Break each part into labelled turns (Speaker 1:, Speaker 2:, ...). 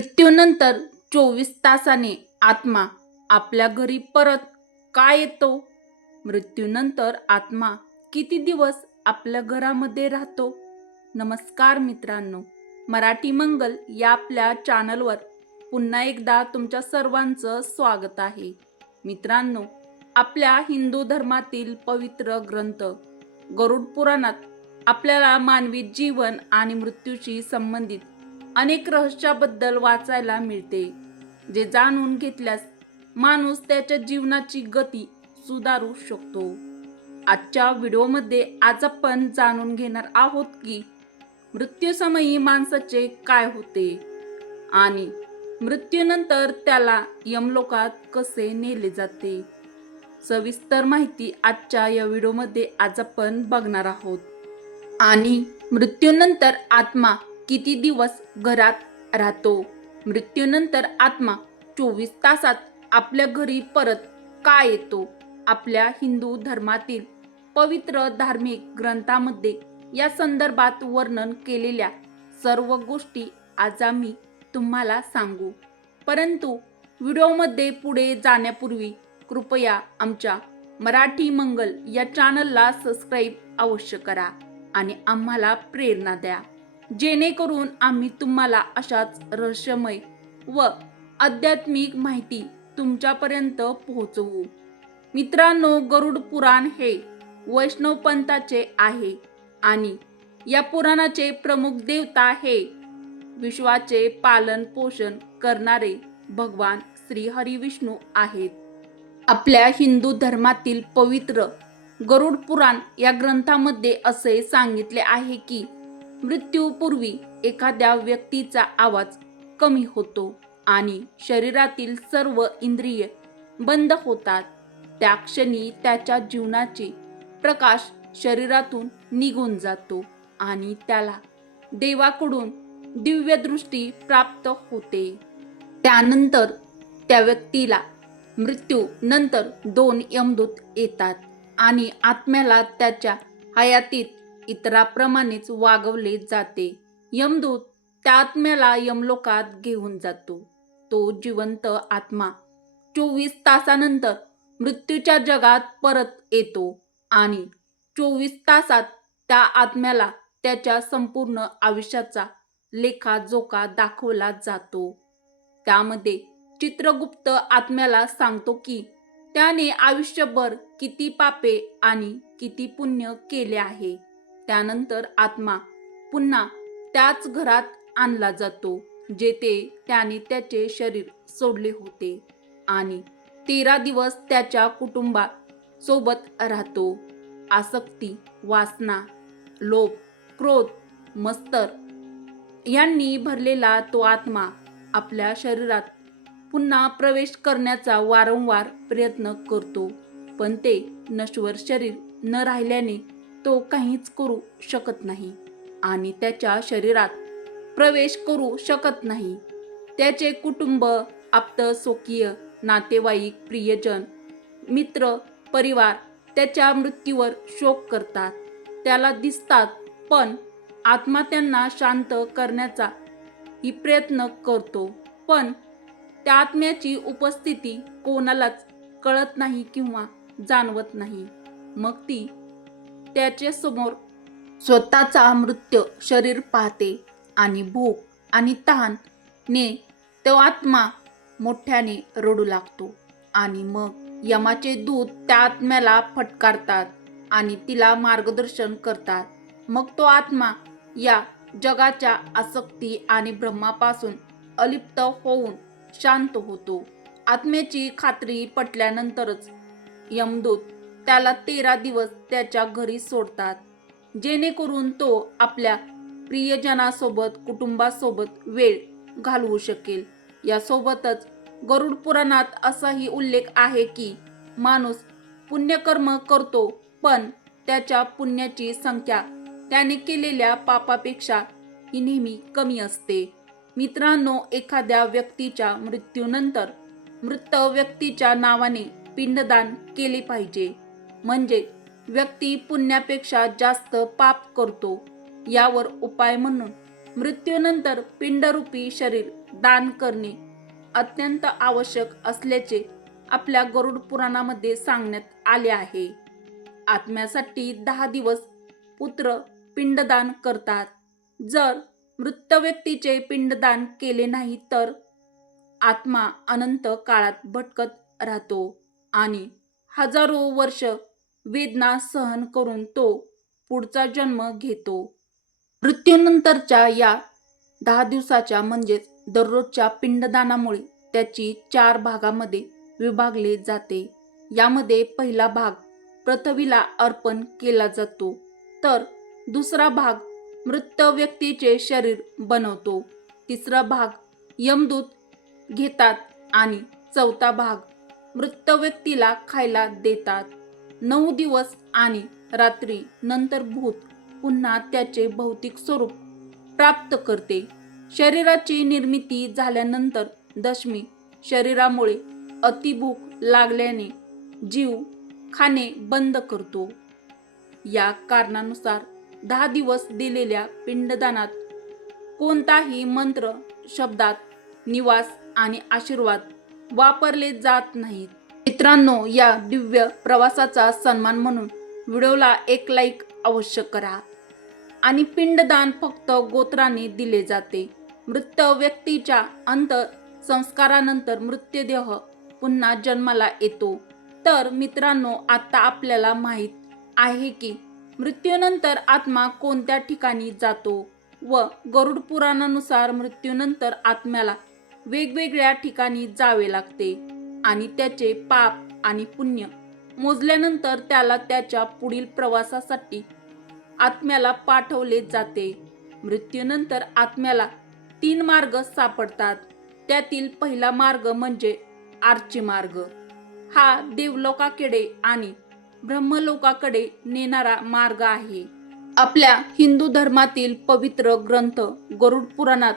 Speaker 1: मृत्यूनंतर चोवीस तासाने आत्मा आपल्या घरी परत का येतो? मृत्यूनंतर आत्मा किती दिवस आपल्या घरामध्ये राहतो? नमस्कार मित्रांनो मराठी मंगल या आपल्या चॅनलवर पुन्हा एकदा तुमच्या सर्वांचं स्वागत आहे. मित्रांनो आपल्या हिंदू धर्मातील पवित्र ग्रंथ गरुड पुराणात आपल्याला मानवी जीवन आणि मृत्यूशी संबंधित अनेक रहस्याबद्दल वाचायला मिळते जे जाणून घेतल्यास माणूस त्याच्या जीवनाची गती सुधारू शकतो. आजच्या व्हिडिओमध्ये आज आपण जाणून घेणार आहोत की मृत्यूसमयी माणसाचे काय होते आणि मृत्यूनंतर त्याला यमलोकात कसे नेले जाते? सविस्तर माहिती आजच्या या व्हिडिओमध्ये आज आपण बघणार आहोत. आणि मृत्यूनंतर आत्मा किती दिवस घरात राहतो? मृत्यूनंतर आत्मा चोवीस तासात आपल्या घरी परत का येतो? आपल्या हिंदू धर्मातील पवित्र धार्मिक ग्रंथामध्ये या संदर्भात वर्णन केलेल्या सर्व गोष्टी आज आम्ही तुम्हाला सांगू. परंतु व्हिडिओमध्ये पुढे जाण्यापूर्वी कृपया आमच्या मराठी मंगल या चॅनलला सबस्क्राईब अवश्य करा आणि आम्हाला प्रेरणा द्या. जेणेकरून आम्ही तुम्हाला अशाच रहस्यमय व आध्यात्मिक माहिती तुमच्यापर्यंत पोहोचवू. मित्रांनो गरुड पुराण हे वैष्णव पंथाचे आहे आणि या पुराणाचे प्रमुख देवता हे विश्वाचे पालन पोषण करणारे भगवान श्री हरी विष्णू आहेत. आपल्या हिंदू धर्मातील पवित्र गरुड पुराण या ग्रंथामध्ये असे सांगितले आहे की मृत्यूपूर्वी एखाद्या व्यक्तीचा आवाज कमी होतो आणि शरीरातील सर्व इंद्रिय बंद होतात. त्या क्षणी त्याच्या जीवनाचे प्रकाश शरीरातून निघून जातो आणि त्याला देवाकडून दिव्यदृष्टी प्राप्त होते. त्यानंतर त्या व्यक्तीला मृत्यू नंतर दोन यमदूत येतात आणि आत्म्याला त्याच्या हयातीत इतराप्रमाणेच वागवले जाते. यमदूत त्या आत्म्याला यमलोकात घेऊन जातो. तो जिवंत आत्मा चोवीस तासानंतर मृत्यूच्या जगात परत येतो आणि चोवीस तासात त्या आत्म्याला त्याच्या संपूर्ण आयुष्याचा लेखाजोखा दाखवला जातो. त्यामध्ये चित्रगुप्त आत्म्याला सांगतो की त्याने आयुष्यभर किती पापे आणि किती पुण्य केले आहे. त्यानंतर आत्मा पुन्हा त्याच घरात आणला जातो जेथे त्याने त्याचे शरीर सोडले होते आणि तेरा दिवस त्याच्या कुटुंबात सोबत राहतो. आसक्ती वासना लोभ क्रोध मस्तर यांनी भरलेला तो आत्मा आपल्या शरीरात पुन्हा प्रवेश करण्याचा वारंवार प्रयत्न करतो पण ते नश्वर शरीर न राहिल्याने तो काहीच करू शकत नाही आणि त्याच्या शरीरात प्रवेश करू शकत नाही. त्याचे कुटुंब आप्त स्वकीय नातेवाईक प्रियजन मित्र परिवार त्याच्या मृत्यूवर शोक करतात. त्याला दिसतात पण आत्मा त्यांना शांत करण्याचा ही प्रयत्न करतो. पण त्या आत्म्याची उपस्थिती कोणालाच कळत नाही किंवा जाणवत नाही. मग ती त्याच्यासमोर स्वतःचा मृत्यू शरीर पाहते आणि भूक आणि तहान ने तो आत्मा मोठ्याने रडू लागतो. आणि मग यमाचे दूत त्या आत्म्याला फटकारतात आणि तिला मार्गदर्शन करतात. मग तो आत्मा या जगाच्या आसक्ती आणि ब्रह्मापासून अलिप्त होऊन शांत होतो. आत्म्याची खात्री पटल्यानंतरच यमदूत त्याला तेरा दिवस त्याच्या घरी सोडतात. जेणेकरून तो आपल्या प्रियजनासोबत कुटुंबासोबत वेळ घालवू शकेल. यासोबतच गरुड पुराणात असाही उल्लेख आहे की माणूस पुण्यकर्म करतो पण त्याच्या पुण्याची संख्या त्याने केलेल्या पापापेक्षा ही नेहमी कमी असते. मित्रांनो एखाद्या व्यक्तीच्या मृत्यूनंतर मृत व्यक्तीच्या नावाने पिंडदान केले पाहिजे. म्हणजे व्यक्ती पुण्यापेक्षा जास्त पाप करतो. यावर उपाय म्हणून मृत्यूनंतर पिंडरूपी शरीर दान करणे अत्यंत आवश्यक असल्याचे आपल्या गरुड पुराणामध्ये सांगण्यात आले आहे. आत्म्यासाठी दहा दिवस पुत्र पिंडदान करतात. जर मृत व्यक्तीचे पिंडदान केले नाही तर आत्मा अनंत काळात भटकत राहतो आणि हजारो वर्ष वेदना सहन करून तो पुढचा जन्म घेतो. मृत्यूनंतरच्या या दहा दिवसाच्या म्हणजेच दररोजच्या पिंडदानामुळे त्याची चार भागामध्ये विभागले जाते. यामध्ये पहिला भाग पृथ्वीला अर्पण केला जातो तर दुसरा भाग मृत व्यक्तीचे शरीर बनवतो तिसरा भाग यमदूत घेतात आणि चौथा भाग मृत व्यक्तीला खायला देतात. नऊ दिवस आणि रात्री नंतर भूत पुन्हा त्याचे भौतिक स्वरूप प्राप्त करते. शरीराची निर्मिती झाल्यानंतर दशमी शरीरामुळे अतिभूक लागल्याने जीव खाणे बंद करतो. या कारणानुसार दहा दिवस दिलेल्या पिंडदानात कोणताही मंत्र शब्दात निवास आणि आशीर्वाद वापरले जात नाहीत. मित्रांनो या दिव्य प्रवासाचा सन्मान म्हणून व्हिडिओला एक लाईक अवश्य करा. आणि पिंडदान फक्त गोत्राने दिले जाते. मृत व्यक्तीच्या अंतसंस्कारानंतर मृतदेह पुन्हा जन्माला येतो. तर मित्रांनो आता आपल्याला माहीत आहे की मृत्यूनंतर आत्मा कोणत्या ठिकाणी जातो व गरुड पुराणानुसार मृत्यूनंतर आत्म्याला वेगवेगळ्या ठिकाणी जावे लागते. आणि त्याचे पाप आणि पुण्य मोजल्यानंतर त्याला त्याच्या पुढील प्रवासासाठी आत्म्याला पाठवले जाते. मृत्यूनंतर आत्म्याला तीन मार्ग सापडतात. त्यातील पहिला मार्ग म्हणजे आर्ची मार्ग हा देवलोकाकडे आणि ब्रह्मलोकाकडे नेणारा मार्ग आहे. आपल्या हिंदू धर्मातील पवित्र ग्रंथ गरुड पुराणात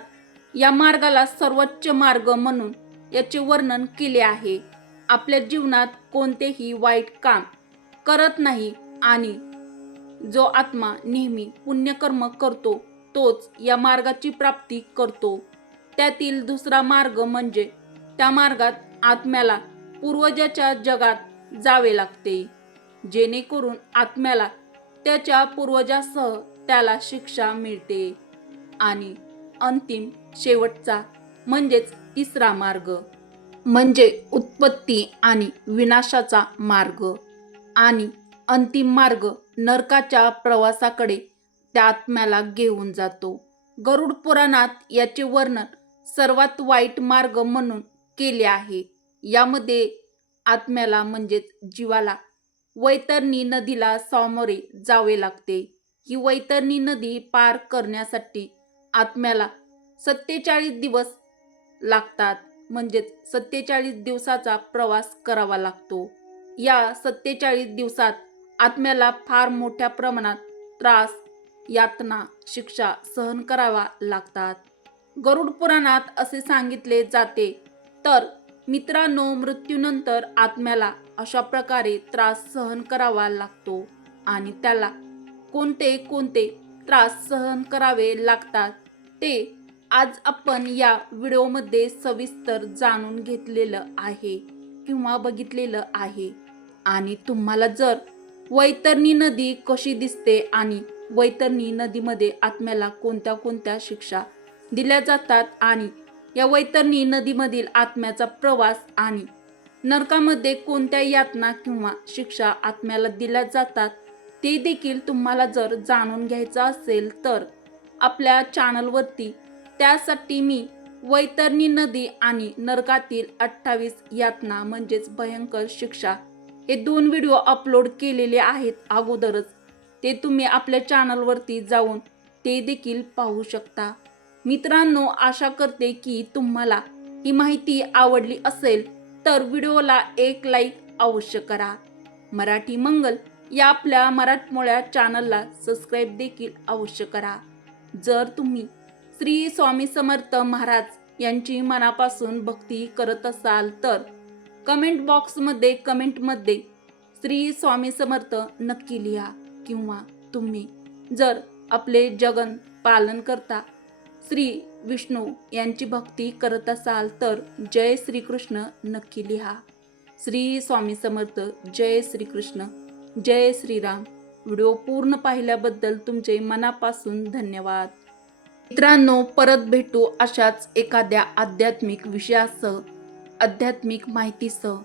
Speaker 1: या मार्गाला सर्वोच्च मार्ग म्हणून याचे वर्णन केले आहे. आपल्या जीवनात कोणतेही वाईट काम करत नाही आणि जो आत्मा नेहमी पुण्यकर्म करतो तोच या मार्गाची प्राप्ती करतो. त्यातील दुसरा मार्ग म्हणजे त्या मार्गात आत्म्याला पूर्वजाच्या जगात जावे लागते. जेणेकरून आत्म्याला त्याच्या पूर्वजासह त्याला शिक्षा मिळते. आणि अंतिम शेवटचा म्हणजेच तिसरा मार्ग म्हणजे उत्पत्ती आणि विनाशाचा मार्ग आणि अंतिम मार्ग नरकाच्या प्रवासाकडे त्या आत्म्याला घेऊन जातो. गरुड पुराणात याचे वर्णन सर्वात वाईट मार्ग म्हणून केले आहे. यामध्ये आत्म्याला म्हणजेच जीवाला वैतरणी नदीला सामोरे जावे लागते. ही वैतरणी नदी पार करण्यासाठी आत्म्याला सत्तेचाळीस दिवस लागतात. म्हणजेच सत्तेचाळीस दिवसाचा प्रवास करावा लागतो. या सत्तेचाळीस दिवसात आत्म्याला फार मोठ्या प्रमाणात त्रास यातना शिक्षा सहन करावा लागतात. गरुड पुराणात असे सांगितले जाते तर मित्रांनो मृत्यूनंतर आत्म्याला अशा प्रकारे त्रास सहन करावा लागतो आणि त्याला कोणते कोणते त्रास सहन करावे लागतात ते आज आपण या व्हिडिओमध्ये सविस्तर जाणून घेतलेलं आहे किंवा बघितलेलं आहे. आणि तुम्हाला जर वैतरणी नदी कशी दिसते आणि वैतरणी नदीमध्ये आत्म्याला कोणत्या कोणत्या शिक्षा दिल्या जातात आणि या वैतरणी नदीमधील आत्म्याचा प्रवास आणि नरकामध्ये कोणत्या यातना किंवा शिक्षा आत्म्याला दिल्या जातात ते देखील तुम्हाला जर जाणून घ्यायचं असेल तर आपल्या चॅनलवरती त्यासाठी मी वैतरणी नदी आणि नरकातील अठ्ठावीस यातना म्हणजेच भयंकर शिक्षा हे दोन व्हिडिओ अपलोड केलेले आहेत अगोदरच. ते तुम्ही आपल्या चॅनलवरती जाऊन ते देखील पाहू शकता. मित्रांनो आशा करते की तुम्हाला ही माहिती आवडली असेल तर व्हिडिओला एक लाईक अवश्य करा. मराठी मंगल या आपल्या मराठमोळ्या चॅनलला सबस्क्राईब देखील अवश्य करा. जर तुम्ही श्री स्वामी समर्थ महाराज यांची मनापासून भक्ती करत असाल तर कमेंट बॉक्समध्ये कमेंटमध्ये श्री स्वामी समर्थ नक्की लिहा किंवा तुम्ही जर आपले जगन पालन करता श्री विष्णू यांची भक्ती करत असाल तर जय श्रीकृष्ण नक्की लिहा. श्री स्वामी समर्थ जय श्रीकृष्ण जय श्रीराम. व्हिडिओ पूर्ण पाहिल्याबद्दल तुमचे मनापासून धन्यवाद. मित्रांनो परत भेटू अशाच एखाद्या आध्यात्मिक विषयासह आध्यात्मिक माहितीसह.